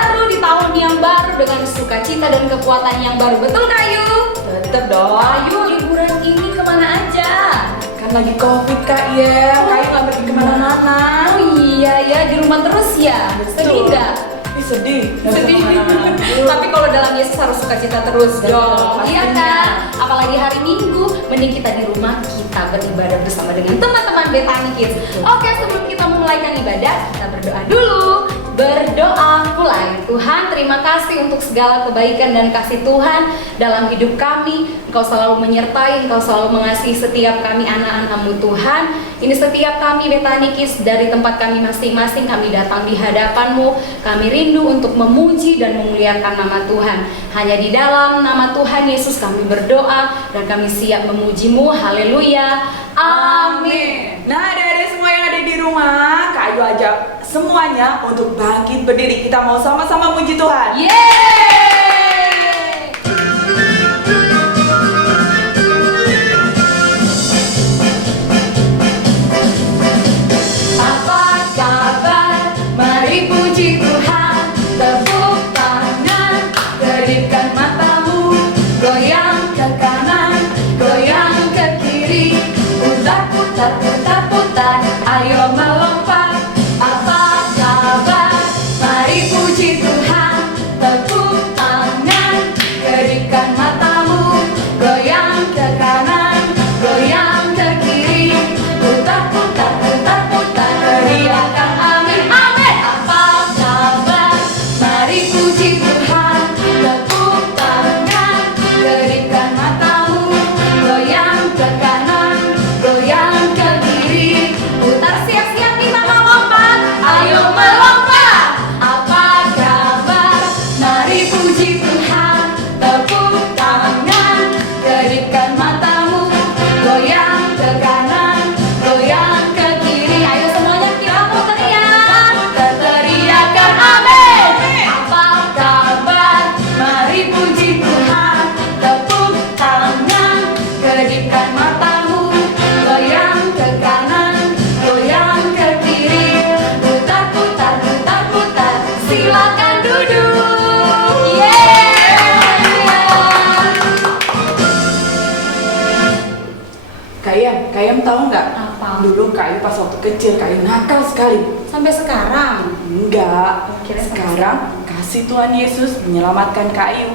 baru, di tahun yang baru dengan sukacita dan kekuatan yang baru. Betul Kayu? Tetep dong. Ayo liburan ini kemana aja? Kan lagi COVID Kak ya. Kayu nggak pergi kemana-mana. Oh iya ya, di rumah terus ya? Sedih nggak? Ih, sedih. Nggak bisa Sedih. kemana-mana. Tapi kalau dalam Yesus harus sukacita terus Betul, dong. Iya pastinya. kan? Apalagi hari Minggu, mending kita di rumah kita beribadah bersama dengan teman-teman Bethany Kids. Oke, sebelum kita memulaikan ibadah, kita berdoa dulu. Berdoa mulai. Tuhan, terima kasih untuk segala kebaikan dan kasih Tuhan dalam hidup kami. Engkau selalu menyertai, Engkau selalu mengasihi setiap kami anak-anak-Mu Tuhan. Ini setiap kami Bethany Kids dari tempat kami masing-masing, kami datang di hadapan-Mu. Kami rindu untuk memuji dan memuliakan nama Tuhan. Hanya di dalam nama Tuhan Yesus kami berdoa dan kami siap memuji-Mu. Haleluya. Amin. Nah, adik-adik semua yang ada di rumah, Kak Ayu ajak semuanya untuk bangkit berdiri. Kita mau sama-sama muji Tuhan. Yeay! Apa kabar? Mari puji Tuhan. Tepuk tangan, kedipkan matamu, goyang ke kanan, goyang ke kiri, putar putar putar putar, ayo melompat. Apa kabar? Mari puji Tuhan. Tepuk tangan, kedipkan matamu, goyang ke kanan, goyang ke kiri, putar putar putar putar, teriakan amin amin. Apa kabar? Mari puji Tuhan. Tepuk tangan, kedipkan matamu, goyang ke kanan, goyang ke kiri, putar siap-siap kita melompat, ayo melompat. Apa kabar? Mari puji Tuhan. Tepuk tangan, kedipkan matamu, goyang ke kanan, goyang ke kiri. Ayo semuanya kita mau teriak, teriakan amin. Apa kabar? Mari puji Tuhan. Tepuk tangan, kedipkan matamu, goyang ke kanan, goyang ke kiri, putar putar putar putar. Silakan duduk. Kak Yam tahu nggak? Apa? Dulu Kak Ayu pas waktu kecil, Kak Ayu nakal sekali. Sampai sekarang. Enggak. Kira Sekarang kasih Tuhan Yesus menyelamatkan Kak Ayu.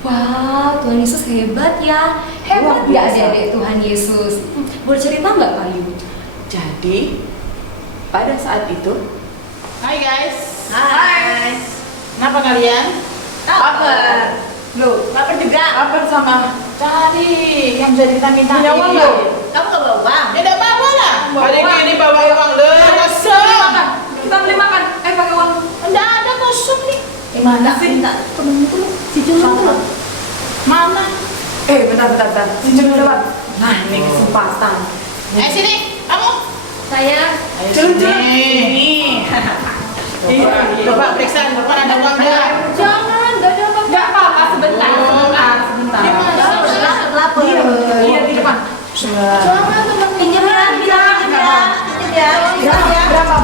Wow, Tuhan Yesus hebat ya. Hebat Luar ya biasa. adik-adik Tuhan Yesus. Boleh cerita nggak Kayu? Jadi pada saat itu Hai guys. Hai. Kenapa kalian? lapar. Loh, lapar juga. Lapar sama Cari yang bisa diminta-minta. Punya uang nggak? Kamu nggak bawa uang? Ya udah bawa lah. Bawa Hari uang. ini bawa uang deh. Kosong. kita beli makan. Pakai uang. Enggak ada kosong nih. Mana sih? minta temen tuh, si Julung tuh. Mana? Bentar. Si Julung lewat. Nah, ini kesempatan. Sini, kamu. Saya. Ayo Julung. sini. Coba periksa, depan ada uang nggak? Jangan, nggak ada apa-apa. Enggak apa-apa, sebentar. Di mana? Lapar. Iya, di depan. Jangan temen pinjam ya,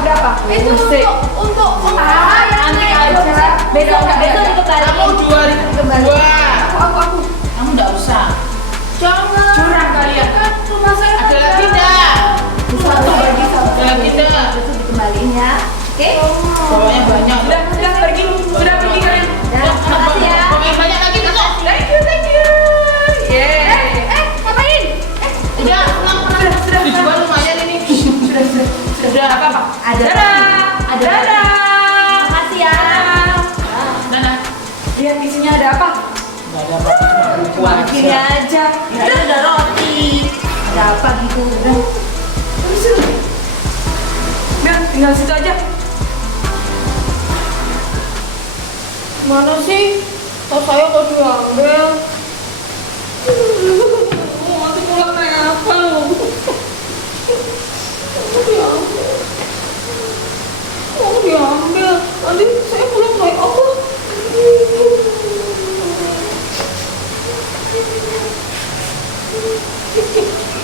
Berapa? Itu Mesti. untuk Nanti aja. Besok dikembaliin. Kamu 2.000. Aku. Kamu nggak usah. Jangan. Curang kalian. Kan rumah saya Ada lagi nggak? Satu bagi satu. Ada lagi nggak? Besok dikembaliin ya. Oke? Bawanya banyak. Udah pergi kalian. Ya, makasih ya. Pokoknya banyak lagi besok. Thank you. Ngapain? Udah, pulang. Sudah. Dijual lumayan ini. Sudah apa? Ada. Ada. Dadah. Makasih ya. Nah. Lihat isinya ada apa? Nggak ada apa-apa, cuma buku Gini aja. aja. Ada roti. Ada apa gitu? Udah, tinggal situ aja. Mana sih? Tas saya kok diambil? Nanti pulang kayak apa lu? Kok diambil? Nanti saya pulang kayak apa?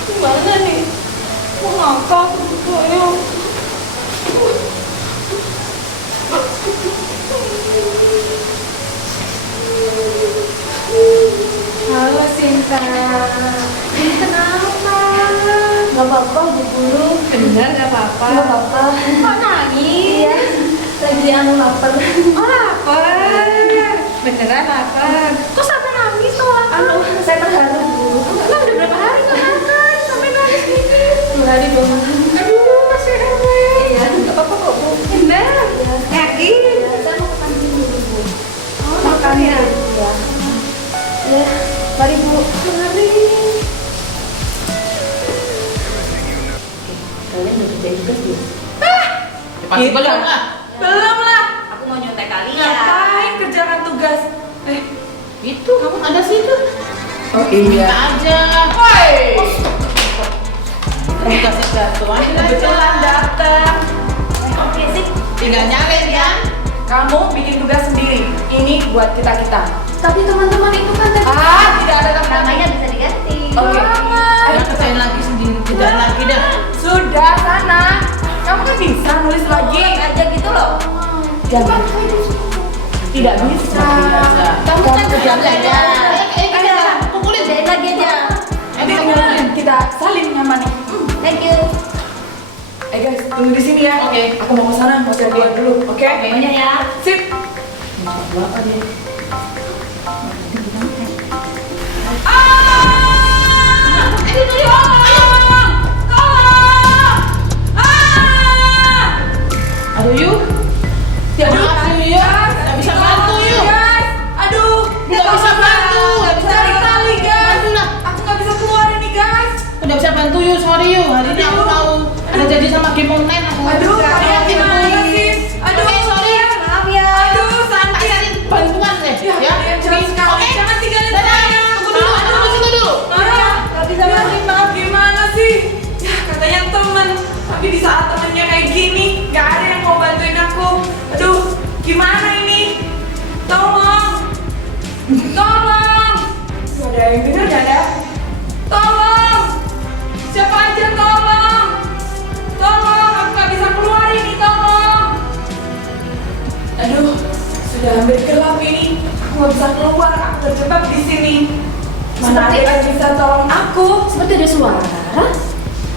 Gimana nih? Mau ngangkat saya? Nggak apa-apa. Kok nangis? Iya, lagi lapar. Oh lapar. Beneran lapar. Kok sampai nangis tuh lapar? Saya terharu Bu. Emang udah berapa hari nggak makan sampai nangis gini? 2 hari belum makan. Aduh, masih hamil. Iya, nggak apa-apa kok Bu. Bener? Yakin? Iya, saya mau ke kantin dulu Bu. Oh, makan ya? Iya. Ya, mari Bu. Mari. Kalian udah kerjain tugas belum? Pasti belum lah. Belum lah. Aku mau nyontek kalian. Ngapain kerjakan tugas? Itu kamu ada situ. Oh Minta aja. Woi. Kamu kasih satu aja. Kebetulan datang. Oke sih. Tinggal nyalain ya. Kamu bikin tugas sendiri. Ini buat kita-kita. Tapi teman-teman itu kan tadi Tidak ada namanya. namanya bisa diganti. Oke. Ayo kerjain lagi sendiri. Tidak lagi dah. Sudah sana. Kamu kan bisa nulis lagi. Aja gitu loh. Jangan. Tidak bisa. Kamu kan kerja belajar. kita pukulin. Kerjain lagi aja. Kita saling nyaman. Thank you. Guys, tunggu di sini ya. Oke. Aku mau ke sana, mau cari dia dulu. Oke? Banyak ya. Sip. Aduh yuk. Maaf yuk. Gak bisa bantu yuk. Guys, aduh. Nggak bisa bantu. Nggak bisa tarik-tali, guys. Bantu lah. Aku nggak bisa keluar ini, guys. Udah bisa bantu yuk, sorry yuk. Hari ini aku mau ada janji sama game online aku. Aduh, kalian gimana sih? Aduh, Oke, sorry. Maaf ya. aduh, Tak Santi. cari bantuan deh. Ya, kalian jahat sekali. Oke. Jangan tinggalin Dadah. saya. Tunggu dulu, tunggu situ dulu. Nggak bisa bantuin, maaf. Gimana sih? Ya, katanya temen. Tapi di saat temennya kayak gini, nggak ada yang mau bantuin aku. Aduh, gimana ini? Tolong. Tolong. Nggak ada yang denger nggak ada? Tolong. Siapa aja tolong. Tolong, aku nggak bisa keluar ini, tolong. Aduh, sudah hampir gelap ini. Aku nggak bisa keluar, aku terjebak di sini. Mana ada yang bisa tolong aku? Seperti ada suara.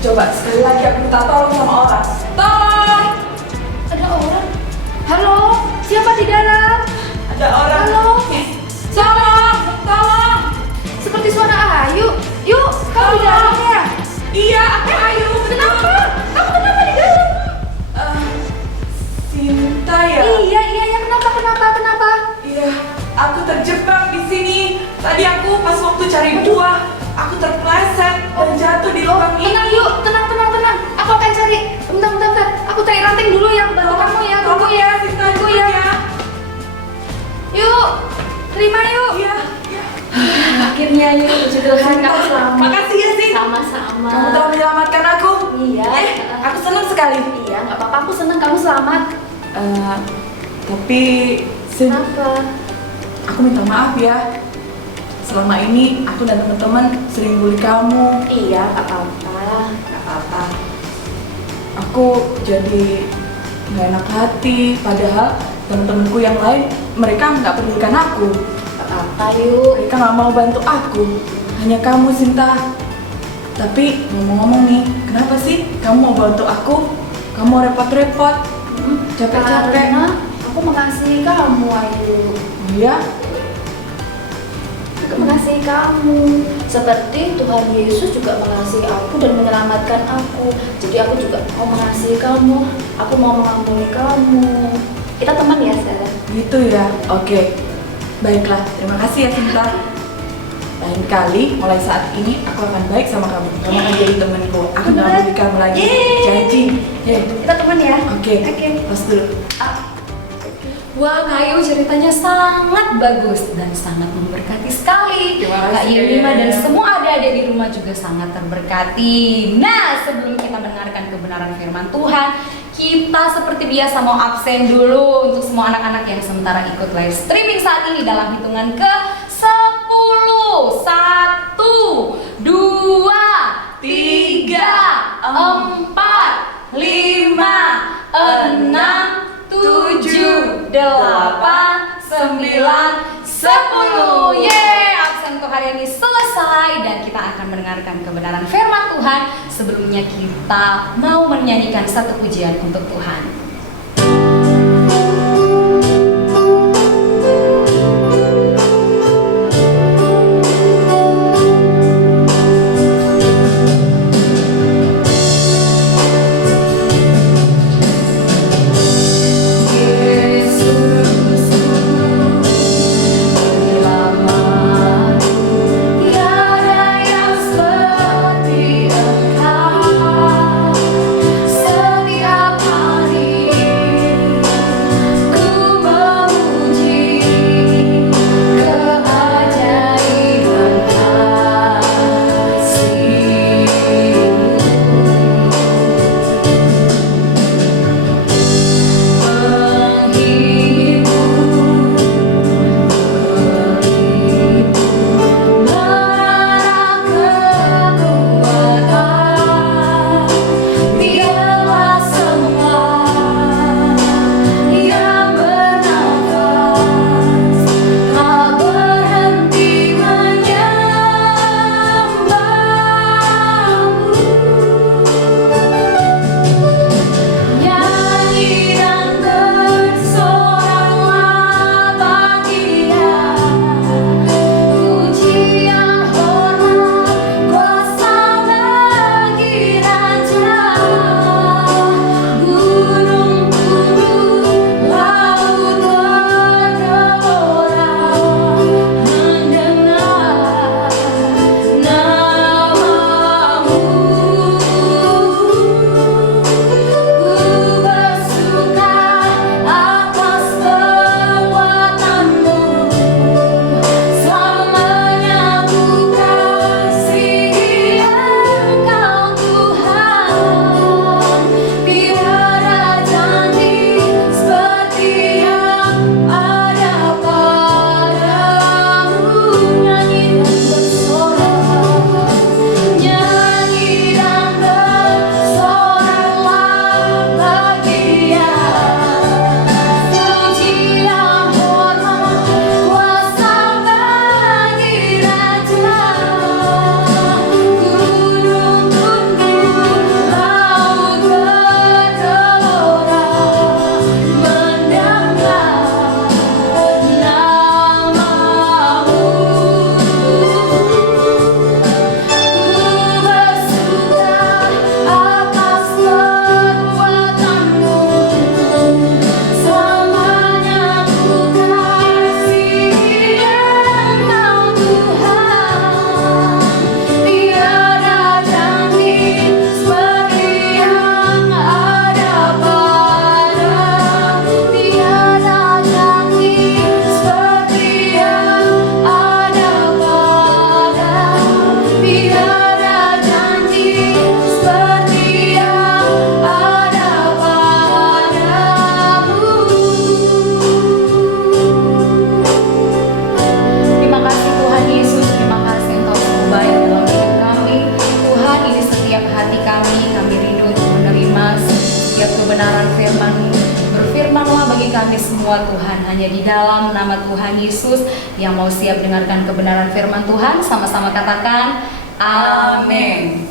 Coba sekali lagi aku minta tolong sama orang. Tolong! Ada orang. Halo, siapa di dalam? Ada orang. Halo. Tolong! Tolong! Seperti suara Ayu. Yuk, kamu di dalam ya? Iya, aku Ayu. Kenapa? Kamu kenapa di dalam? Sinta ya? Iya. Kenapa? Iya, aku terjebak di sini. Tadi aku pas waktu cari buah, aku terpleset dan jatuh di lubang ini. Tenang yuk, tenang. Aku akan cari. Bentar. Aku cari ranting dulu ya. Bantu kamu ya. Tunggu ya. Sinta, Tunggu dulu ya. Yuk, terima yuk. Iya. Akhirnya yuk, puji Tuhan kamu selamat. Makasih ya, Sin. Sama-sama. Kamu telah menyelamatkan aku. Iya. Aku senang sekali. Iya, nggak apa-apa. Aku seneng kamu selamat. Tapi Sin, Kenapa? aku minta maaf ya. Selama ini aku dan teman-teman sering bully kamu. Iya, nggak apa-apa. Aku jadi nggak enak hati. Padahal teman-temanku yang lain mereka nggak pedulikan aku. Nggak apa-apa yuk. Mereka nggak mau bantu aku. Hanya kamu, Sinta. Tapi ngomong-ngomong nih, kenapa sih kamu mau bantu aku? Kamu mau repot-repot, capek-capek. Karena aku mengasihi kamu, Ayu. Oh ya? Aku mengasihi kamu. Seperti Tuhan Yesus juga mengasihi aku dan menyelamatkan aku. Jadi aku juga mau mengasihi kamu. Aku mau mengampuni kamu. Kita teman ya sekarang. Gitu ya? Oke. Baiklah, terima kasih ya Sinta. Lain kali, mulai saat ini aku akan baik sama kamu. Kamu akan jadi temanku. Aku nggak Beneran? bully kamu lagi. Yeay. Janji. Kita teman ya. Oke. Tos dulu. Wah, Ayu ceritanya sangat bagus dan sangat memberkati sekali. Terima Kak kasih. Yelima dan semua adik-adik di rumah juga sangat terberkati. Nah, sebelum kita mendengarkan kebenaran firman Tuhan, kita seperti biasa mau absen dulu untuk semua anak-anak yang sementara ikut live streaming saat ini dalam hitungan ke 10, 1, 2, 3, 4, 5, 6, 7, 8, 9, 10. Yeay, absen untuk hari ini selesai. selesai dan kita akan mendengarkan kebenaran firman Tuhan. Sebelumnya kita mau menyanyikan satu pujian untuk Tuhan. Tuhan, hanya di dalam nama Tuhan Yesus yang mau siap dengarkan kebenaran firman Tuhan, sama-sama katakan amin.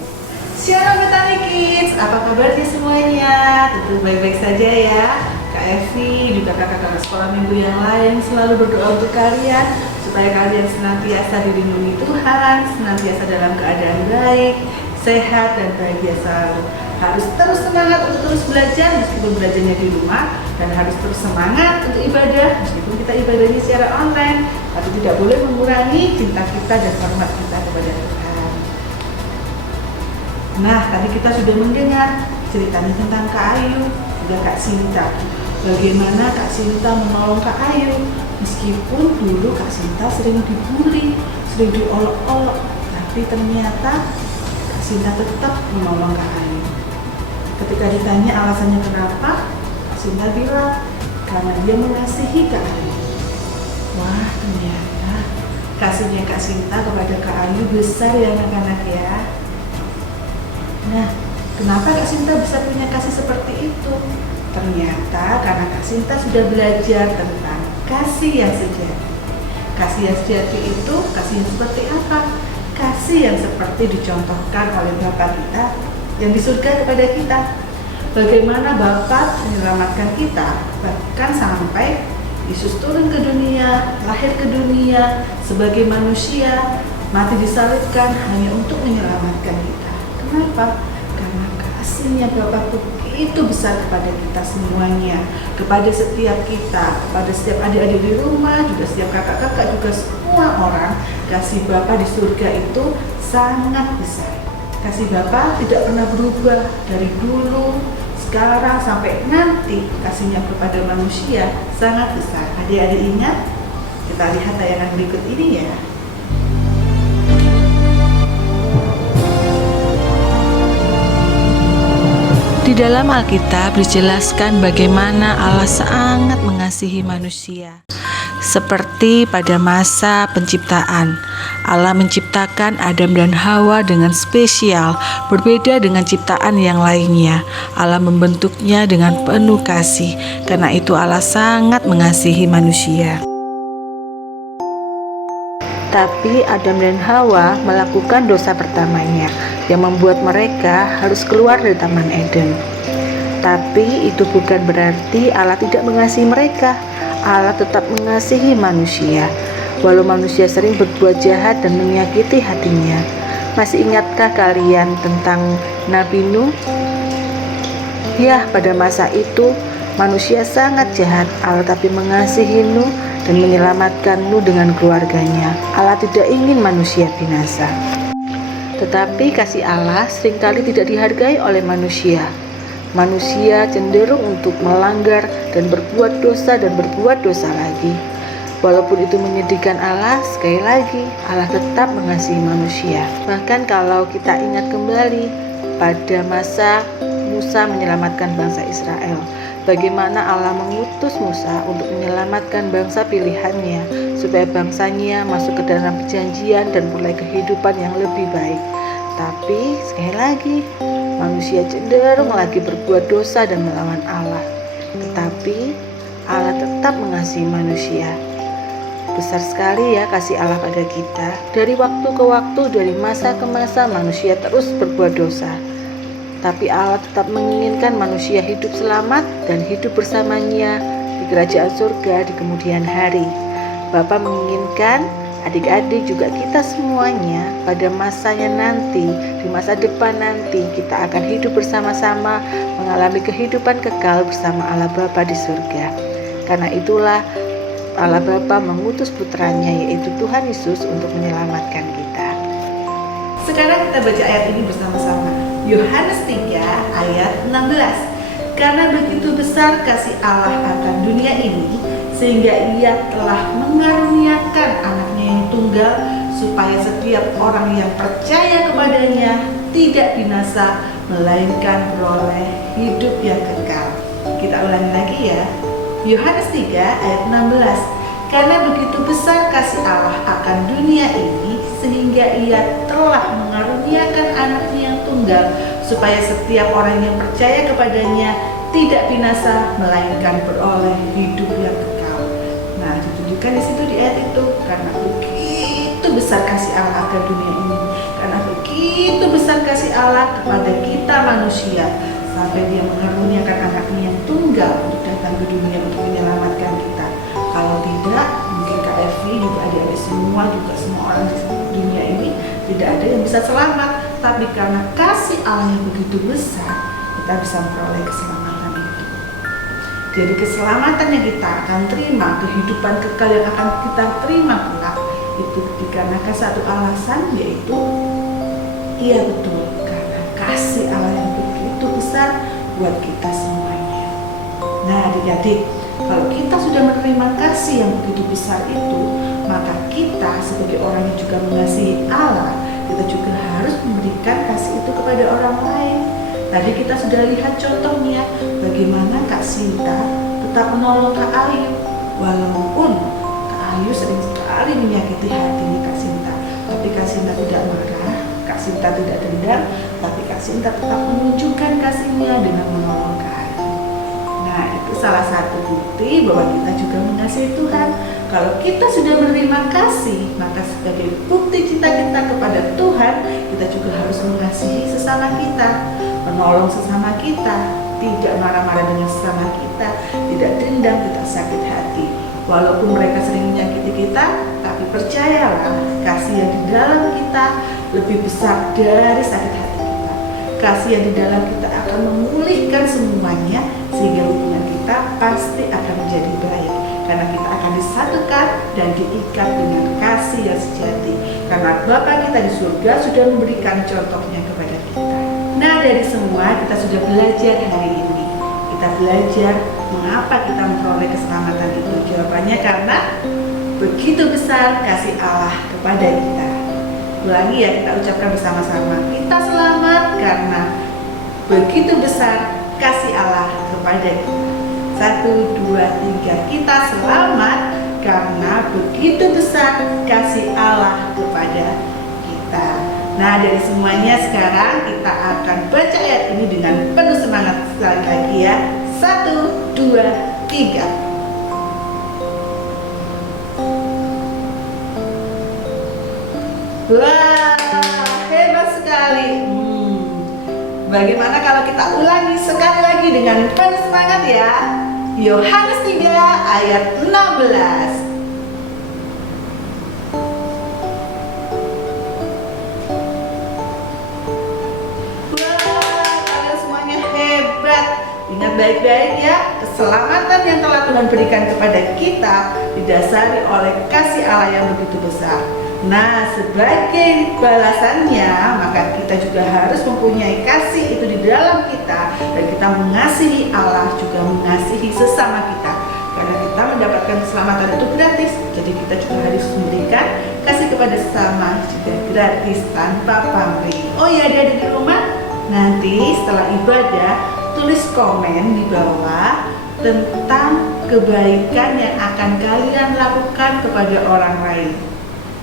Shalom Betani Kids, apa kabarnya semuanya? Tentu baik-baik saja ya. Kak Evi, juga kakak-kakak sekolah minggu yang lain selalu berdoa untuk kalian supaya kalian senantiasa dilindungi Tuhan, senantiasa dalam keadaan baik, sehat dan bahagia selalu. Harus terus semangat untuk terus belajar meskipun belajarnya di rumah, dan harus terus semangat untuk ibadah meskipun kita ibadahnya secara online, tapi tidak boleh mengurangi cinta kita dan hormat kita kepada Tuhan. Nah, tadi kita sudah mendengar ceritanya tentang Kak Ayu, juga Kak Sinta. Bagaimana Kak Sinta menolong Kak Ayu meskipun dulu Kak Sinta sering dibully, sering diolok-olok, tapi ternyata Kak Sinta tetap menolong Kak Ayu. Ketika ditanya alasannya kenapa, Kak Sinta bilang karena dia mengasihi Kak Ayu. Wah, ternyata kasihnya Kak Sinta kepada Kak Ayu besar ya anak-anak ya. Nah, kenapa Kak Sinta bisa punya kasih seperti itu? Ternyata karena Kak Sinta sudah belajar tentang kasih yang sejati. Kasih yang sejati itu kasih yang seperti apa? kasih yang seperti dicontohkan oleh Bapa kita yang di surga kepada kita. Bagaimana Bapa menyelamatkan kita, bahkan sampai Yesus turun ke dunia, lahir ke dunia sebagai manusia, mati disalibkan hanya untuk menyelamatkan kita. Kenapa? Karena kasihnya Bapa begitu besar kepada kita semuanya, kepada setiap kita, kepada setiap adik-adik di rumah, juga setiap kakak-kakak, juga semua orang. Kasih Bapa di surga itu sangat besar. Kasih Bapa tidak pernah berubah dari dulu, sekarang sampai nanti. Kasihnya kepada manusia sangat besar. Adik-adik ingat? Kita lihat tayangan berikut ini ya. Di dalam Alkitab dijelaskan bagaimana Allah sangat mengasihi manusia. Seperti pada masa penciptaan, Allah menciptakan Adam dan Hawa dengan spesial, berbeda dengan ciptaan yang lainnya. Allah membentuknya dengan penuh kasih, karena itu Allah sangat mengasihi manusia. Tapi Adam dan Hawa melakukan dosa pertamanya yang membuat mereka harus keluar dari Taman Eden. Tapi itu bukan berarti Allah tidak mengasihi mereka. Allah tetap mengasihi manusia, walau manusia sering berbuat jahat dan menyakiti hatinya. Masih ingatkah kalian tentang Nabi Nuh? Ya, pada masa itu manusia sangat jahat. Allah tapi mengasihi Nuh dan menyelamatkan Nuh dengan keluarganya. Allah tidak ingin manusia binasa. Tetapi kasih Allah seringkali tidak dihargai oleh manusia. Manusia cenderung untuk melanggar dan berbuat dosa lagi. Walaupun itu menyedihkan Allah, sekali lagi Allah tetap mengasihi manusia. Bahkan kalau kita ingat kembali pada masa Musa menyelamatkan bangsa Israel, bagaimana Allah mengutus Musa untuk menyelamatkan bangsa pilihannya, supaya bangsanya masuk ke dalam perjanjian dan mulai kehidupan yang lebih baik. Tapi sekali lagi manusia cenderung lagi berbuat dosa dan melawan Allah. Tetapi Allah tetap mengasihi manusia. Besar sekali ya kasih Allah pada kita. Dari waktu ke waktu, dari masa ke masa manusia terus berbuat dosa. Tapi Allah tetap menginginkan manusia hidup selamat dan hidup bersamanya di kerajaan surga di kemudian hari. Bapa menginginkan adik-adik juga kita semuanya pada masanya nanti, di masa depan nanti kita akan hidup bersama-sama mengalami kehidupan kekal bersama Allah Bapa di surga. Karena itulah Allah Bapa mengutus putranya yaitu Tuhan Yesus untuk menyelamatkan kita. Sekarang kita baca ayat ini bersama-sama. Yohanes 3 ayat 16. Karena begitu besar kasih Allah akan dunia ini, sehingga Ia telah mengaruniakan anaknya yang tunggal, supaya setiap orang yang percaya kepadanya tidak binasa, melainkan beroleh hidup yang kekal. Kita ulangi lagi ya. Yohanes 3 ayat 16. Karena begitu besar kasih Allah akan dunia ini, sehingga Ia telah mengaruniakan anaknya yang tunggal, supaya setiap orang yang percaya kepadanya tidak binasa, melainkan beroleh hidup yang kekal. Nah, ditunjukkan di situ di ayat itu, karena begitu besar kasih Allah akan dunia ini, karena begitu besar kasih Allah kepada kita manusia, sampai Dia mengaruniakan anaknya yang tunggal untuk datang ke dunia untuk menyelamatkan kita. Kalau tidak, mungkin Kak Evi juga adik-adik semua orang di dunia ini tidak ada yang bisa selamat. Tapi karena kasih Allah yang begitu besar, kita bisa memperoleh keselamatan itu. Jadi keselamatan yang kita akan terima, kehidupan kekal yang akan kita terima kelak, itu dikarenakan satu alasan, yaitu iya betul, karena kasih Allah yang begitu besar buat kita semuanya. Nah adik-adik, kalau kita sudah menerima kasih yang begitu besar itu, maka kita sebagai orang yang juga mengasihi Allah, kita juga harus memberikan kasih itu kepada orang lain. Tadi kita sudah lihat contohnya bagaimana Kak Sinta tetap menolong Kak Ayu, walaupun Kak Ayu sering sekali menyakiti hatinya Kak Sinta, tapi Kak Sinta tidak marah, Kak Sinta tidak dendam, tapi Kak Sinta tetap menunjukkan kasihnya dengan menolong Kak Ayu. Nah itu salah satu bukti bahwa kita juga mengasihi Tuhan. Kalau kita sudah berterima kasih, maka sebagai bukti cinta kita kepada Tuhan, kita juga harus mengasihi sesama kita, menolong sesama kita, tidak marah-marah dengan sesama kita, tidak dendam, tidak sakit hati. Walaupun mereka sering menyakiti kita, tapi percayalah, kasih yang di dalam kita lebih besar dari sakit hati kita. Kasih yang di dalam kita akan memulihkan semuanya, sehingga hubungan kita pasti akan menjadi baik. Karena kita akan disatukan dan diikat dengan kasih yang sejati. Karena Bapa kita di surga sudah memberikan contohnya kepada kita. Nah, dari semua kita sudah belajar hari ini. Kita belajar mengapa kita memperoleh keselamatan itu. Jawabannya karena begitu besar kasih Allah kepada kita. Ulangi ya, kita ucapkan bersama-sama. Kita selamat karena begitu besar kasih Allah kepada kita. 1, 2, 3. Kita selamat karena begitu besar kasih Allah kepada kita. Nah, dari semuanya sekarang kita akan baca ayat ini dengan penuh semangat sekali lagi ya. 1, 2, 3. Wah, hebat sekali. Bagaimana kalau kita ulangi sekali lagi dengan penuh semangat ya? Yohanes 3 ayat 16. Wah, kalian semuanya hebat. Ingat baik-baik ya, keselamatan yang telah Tuhan berikan kepada kita didasari oleh kasih Allah yang begitu besar. Nah, sebagai balasannya, maka kita juga harus mempunyai kasih itu di dalam kita, dan kita mengasihi Allah, juga mengasihi sesama kita. Karena kita mendapatkan keselamatan itu gratis, jadi kita juga harus memberikan kasih kepada sesama juga gratis tanpa pamrih. Oh ya, adik-adik di rumah, nanti setelah ibadah tulis komen di bawah tentang kebaikan yang akan kalian lakukan kepada orang lain.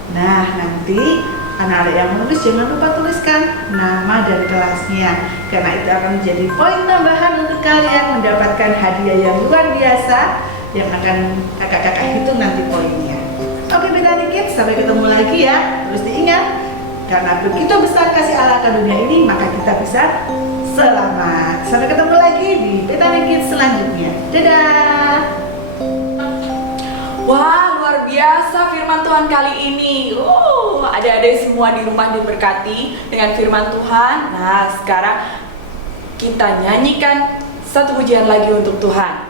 Nah, nanti anak-anak yang menulis jangan lupa tuliskan nama dan kelasnya, karena itu akan menjadi poin tambahan untuk kalian mendapatkan hadiah yang luar biasa yang akan kakak-kakak hitung nanti poinnya. Oke, Betani Kids, sampai ketemu lagi ya. Terus diingat, karena begitu besar kasih Allah ke dunia ini, maka kita bisa selamat. Sampai ketemu lagi di Betani Kids selanjutnya. Dadah. Wah, luar biasa firman Tuhan kali ini. Adik-adik semua di rumah diberkati dengan firman Tuhan. Nah, sekarang kita nyanyikan satu pujian lagi untuk Tuhan.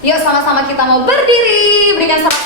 Yuk sama-sama kita mau berdiri, berikan selamat